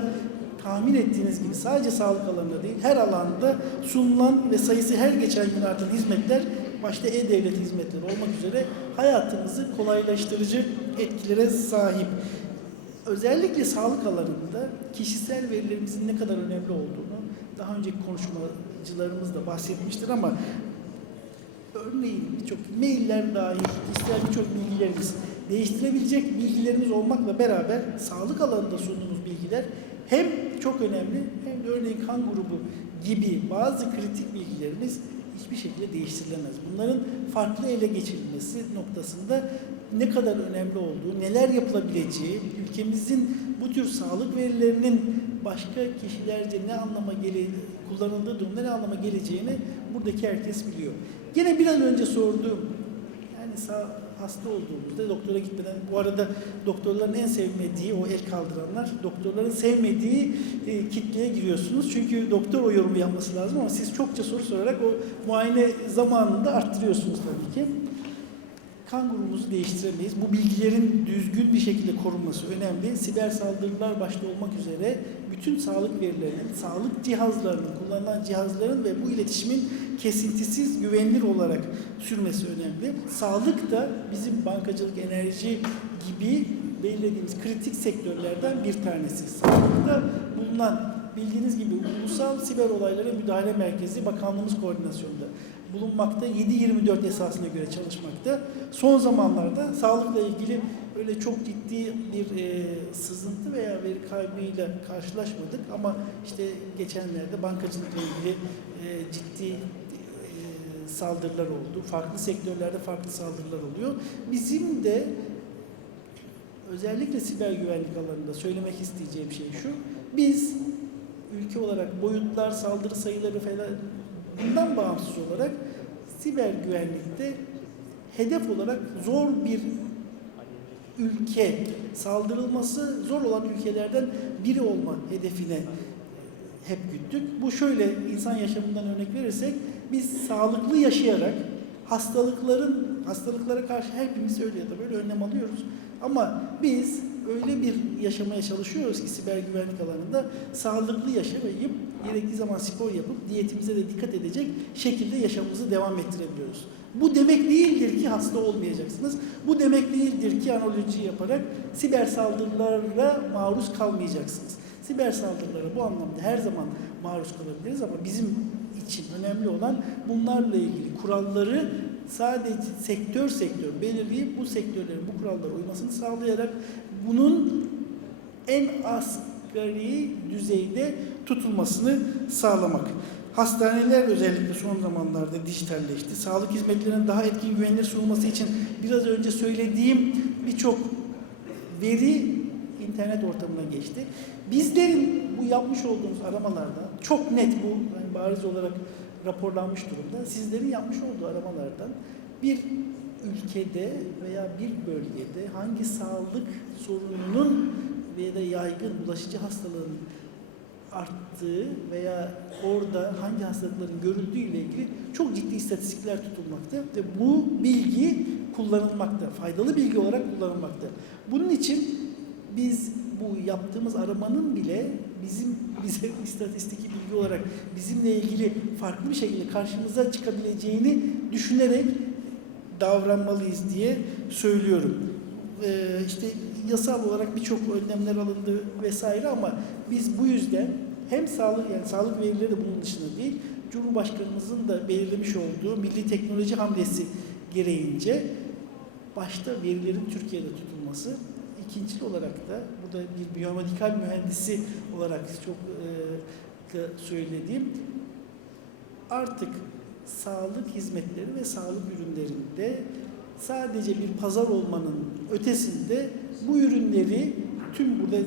tahmin ettiğiniz gibi sadece sağlık alanında değil, her alanda sunulan ve sayısı her geçen gün artan hizmetler, başta e-devlet hizmetleri olmak üzere hayatımızı kolaylaştırıcı etkilere sahip. Özellikle sağlık alanında kişisel verilerimizin ne kadar önemli olduğunu daha önceki konuşmacılarımız da bahsetmiştir ama örneğin birçok mailler dahil, kişisel birçok bilgilerimiz, değiştirebilecek bilgilerimiz olmakla beraber sağlık alanında sunduğumuz bilgiler hem çok önemli hem de örneğin kan grubu gibi bazı kritik bilgilerimiz hiçbir şekilde değiştirilemez. Bunların farklı ele geçirilmesi noktasında ne kadar önemli olduğu, neler yapılabileceği, ülkemizin bu tür sağlık verilerinin başka kişilerce ne anlama kullanıldığı durumda ne anlama geleceğini buradaki herkes biliyor. Gene biraz önce sorduğum, yani hasta olduğumuzda doktora gitmeden, bu arada doktorların en sevmediği, o el kaldıranlar, doktorların sevmediği kitleye giriyorsunuz. Çünkü doktor o yorumu yapması lazım ama siz çokça soru sorarak o muayene zamanını da arttırıyorsunuz tabii ki. kangurumuzu değiştiremeyiz. Bu bilgilerin düzgün bir şekilde korunması önemli. Siber saldırılar başta olmak üzere bütün sağlık verilerinin, sağlık cihazlarının, kullanılan cihazların ve bu iletişimin kesintisiz, güvenilir olarak sürmesi önemli. Sağlık da bizim bankacılık, enerji gibi belirlediğimiz kritik sektörlerden bir tanesi. Sağlıkta bulunan, bildiğiniz gibi Ulusal Siber Olaylara Müdahale Merkezi Bakanlığımız koordinasyonunda bulunmakta, 7/24 esasına göre çalışmakta. Son zamanlarda sağlıkla ilgili öyle çok ciddi bir sızıntı veya veri kaybıyla karşılaşmadık ama işte geçenlerde bankacılıkla ilgili ciddi saldırılar oldu. Farklı sektörlerde farklı saldırılar oluyor. Bizim de özellikle siber güvenlik alanında söylemek isteyeceğim şey şu: biz ülke olarak boyutlar, saldırı sayıları falan bundan bağımsız olarak siber güvenlikte hedef olarak zor bir ülke, saldırılması zor olan ülkelerden biri olma hedefine hep güttük. Bu şöyle, insan yaşamından örnek verirsek, biz sağlıklı yaşayarak hastalıklara karşı hepimiz öyle ya da böyle önlem alıyoruz. Ama biz öyle bir yaşamaya çalışıyoruz ki siber güvenlik alanında sağlıklı yaşamayıp, gerektiği zaman spor yapıp, diyetimize de dikkat edecek şekilde yaşamımızı devam ettirebiliyoruz. Bu demek değildir ki hasta olmayacaksınız. Bu demek değildir ki analoji yaparak siber saldırılara maruz kalmayacaksınız. Siber saldırılara bu anlamda her zaman maruz kalabiliriz ama bizim için önemli olan bunlarla ilgili kuralları sadece sektör belirleyip bu sektörlerin bu kurallara uymasını sağlayarak bunun en asgari düzeyde tutulmasını sağlamak. Hastaneler özellikle son zamanlarda dijitalleşti. Sağlık hizmetlerinin daha etkin, güvenilir sunulması için biraz önce söylediğim birçok veri internet ortamına geçti. Bizlerin bu yapmış olduğumuz aramalarda çok net bu, yani bariz olarak raporlanmış durumda. Sizlerin yapmış olduğu aramalardan bir ülkede veya bir bölgede hangi sağlık sorununun veya da yaygın bulaşıcı hastalığın arttığı veya orada hangi hastalıkların görüldüğü ile ilgili çok ciddi istatistikler tutulmakta ve bu bilgi kullanılmakta, faydalı bilgi olarak kullanılmakta. Bunun için biz bu yaptığımız aramanın bile bize istatistik bilgi olarak bizimle ilgili farklı bir şekilde karşımıza çıkabileceğini düşünerek davranmalıyız diye söylüyorum. İşte yasal olarak birçok önlemler alındı vesaire ama biz bu yüzden hem sağlık verileri de bunun dışında değil, Cumhurbaşkanımızın da belirlemiş olduğu milli teknoloji hamlesi gereğince başta verilerin Türkiye'de tutulması, ikincil olarak da burada bir biyomedikal mühendisi olarak çok söylediğim, artık sağlık hizmetleri ve sağlık ürünlerinde sadece bir pazar olmanın ötesinde bu ürünleri tüm burada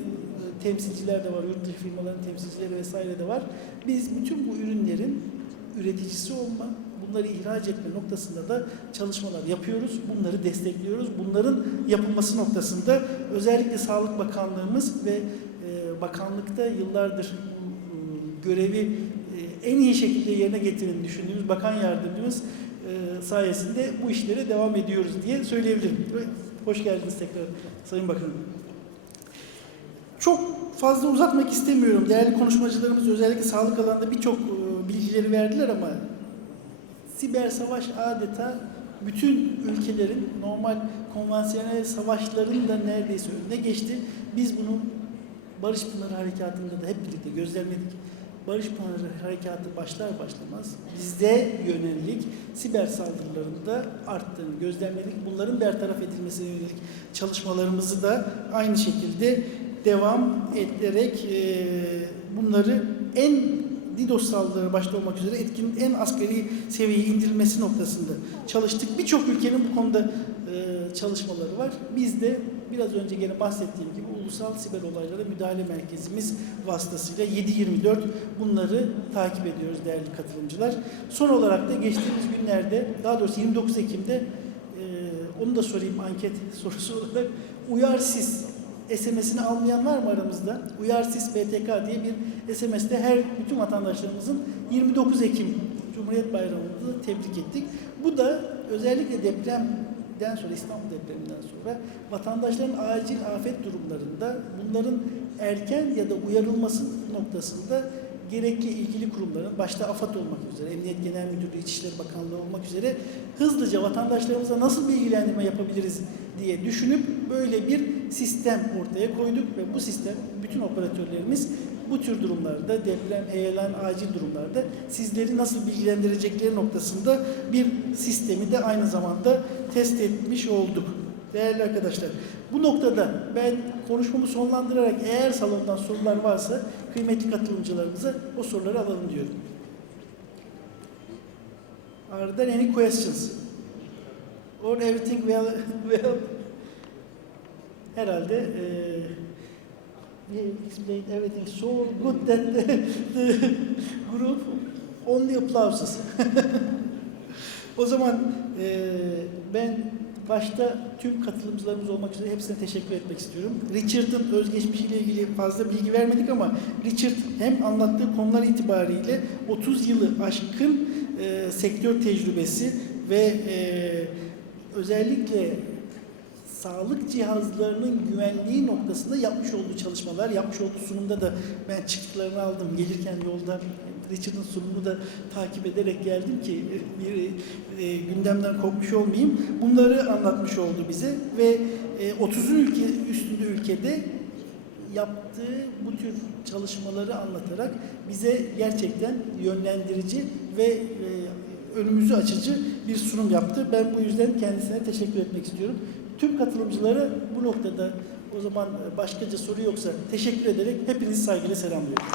temsilciler de var, yurt dışı firmaların temsilcileri vesaire de var. Biz bütün bu ürünlerin üreticisi olma, bunları ihraç etme noktasında da çalışmalar yapıyoruz. Bunları destekliyoruz. Bunların yapılması noktasında özellikle Sağlık Bakanlığımız ve bakanlıkta yıllardır görevi en iyi şekilde yerine getirdiğini düşündüğümüz bakan yardımcımız sayesinde bu işlere devam ediyoruz diye söyleyebilirim. Hoş geldiniz tekrar Sayın Bakanım. Çok fazla uzatmak istemiyorum. Değerli konuşmacılarımız özellikle sağlık alanında birçok bilgileri verdiler ama siber savaş adeta bütün ülkelerin normal konvansiyonel savaşların da neredeyse önüne geçti. Biz bunun Barış Pınarı Harekatı'nda da hep birlikte gözlemledik. Barış Pınarı Harekatı başlar başlamaz bizde yönelik siber saldırılarında arttığını gözlemledik. Bunların bertaraf edilmesine yönelik çalışmalarımızı da aynı şekilde devam ederek bunları en DDoS saldırıları başta olmak üzere etkinin en asgari seviyeye indirilmesi noktasında çalıştık. Birçok ülkenin bu konuda çalışmaları var. Biz de biraz önce gene bahsettiğim gibi Ulusal Siber Olaylara Müdahale Merkezimiz vasıtasıyla 7/24 bunları takip ediyoruz değerli katılımcılar. Son olarak da geçtiğimiz günlerde, daha doğrusu 29 Ekim'de onu da sorayım anket sorusu olarak, UYAR-SİS SMS'ini almayan var mı aramızda? UYAR-SİS BTK diye bir SMS'te bütün vatandaşlarımızın 29 Ekim Cumhuriyet Bayramı'nda tebrik ettik. Bu da özellikle deprem depremden sonra, İstanbul depreminden sonra vatandaşların acil afet durumlarında bunların erken ya da uyarılması noktasında gerekli ilgili kurumların, başta AFAD olmak üzere, Emniyet Genel Müdürlüğü, İçişleri Bakanlığı olmak üzere hızlıca vatandaşlarımıza nasıl bilgilendirme yapabiliriz diye düşünüp böyle bir sistem ortaya koyduk ve bu sistem bütün operatörlerimiz bu tür durumlarda, deprem, heyelan, acil durumlarda sizleri nasıl bilgilendirecekleri noktasında bir sistemi de aynı zamanda test etmiş olduk. Değerli arkadaşlar, bu noktada ben konuşmamı sonlandırarak eğer salondan sorular varsa kıymetli katılımcılarımıza o soruları alalım diyorum. Are there any questions? Or everything well? Herhalde we explained everything so good that the group only applauses. O zaman ben başta tüm katılımcılarımız olmak üzere hepsine teşekkür etmek istiyorum. Richard'ın özgeçmişiyle ilgili fazla bilgi vermedik ama Richard hem anlattığı konular itibariyle 30 yılı aşkın sektör tecrübesi ve özellikle sağlık cihazlarının güvenliği noktasında yapmış olduğu çalışmalar, yapmış olduğu sunumda da ben çıktılarını aldım. Gelirken yolda Richard'ın sunumunu da takip ederek geldim ki bir gündemden kopmuş olmayayım. Bunları anlatmış oldu bize ve 30'un üstünde ülkede yaptığı bu tür çalışmaları anlatarak bize gerçekten yönlendirici ve önümüzü açıcı bir sunum yaptı. Ben bu yüzden kendisine teşekkür etmek istiyorum. Tüm katılımcılara bu noktada o zaman başkaca soru yoksa teşekkür ederek hepinizi saygıyla selamlıyorum.